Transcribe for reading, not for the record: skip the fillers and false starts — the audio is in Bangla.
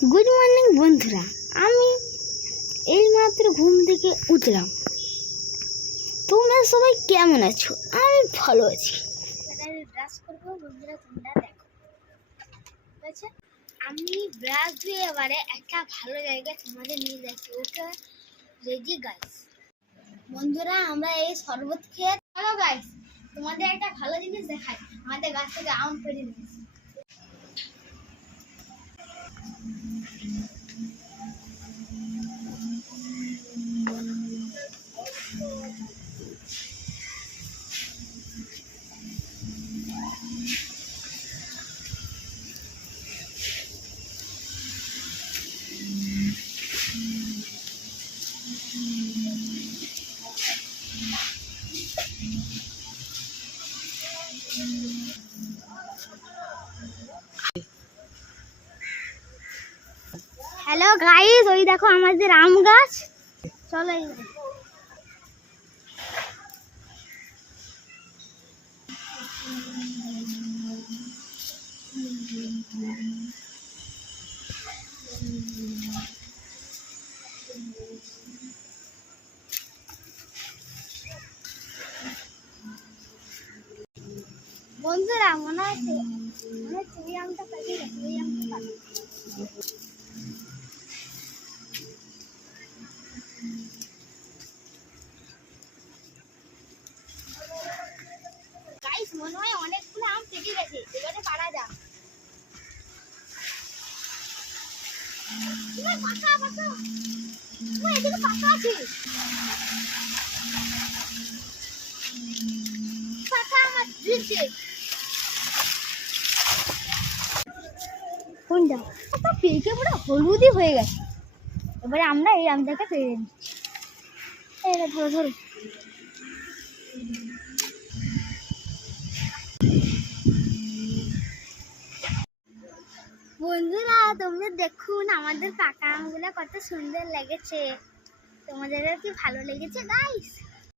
গুড মর্নিং বন্ধুরা, আমি এইমাত্র ঘুম থেকে উঠলাম। তোমরা সবাই কেমন আছো? আমি ভালো আছি। আমি ব্রাশ করবো বন্ধুরা, তোমরা দেখো। ঠিক আছে, আমি ব্রাশ দিয়ে এবারে একটা ভালো জায়গায় তোমাদের নিয়ে যাচ্ছি। Okay ready guys? বন্ধুরা, আমরা এই শরবত খেয়ে চলো গাইস তোমাদের একটা ভালো জিনিস দেখাই। আমাদের গাছ থেকে আম পেড়ে নিয়েছি। হ্যালো গাইস, ওই দেখো আমাদের আম গাছ। চলো বন্ধুরা, মনে হচ্ছে ওই আমটা পেকে গেছে। ওই আমটা গাইস, মনে হয় অনেকগুলো আম পেকে গেছে। এবারে পারা যাক। পাকা পাকা, এদিকে পাকা আছে। পাকা আমার দিচ্ছে। কোনটা? ওটা পেকে পুরো হলুদই হয়ে গেছে। এবারে আমরা এই আমটাকে পেড়ে নিচ্ছি। এই ধরো ধরো। বন্ধুরা, তোমরা দেখুন আমাদের পাকা আমগুলো কত সুন্দর লেগেছে। তোমাদেরও কি ভালো লেগেছে গাইস?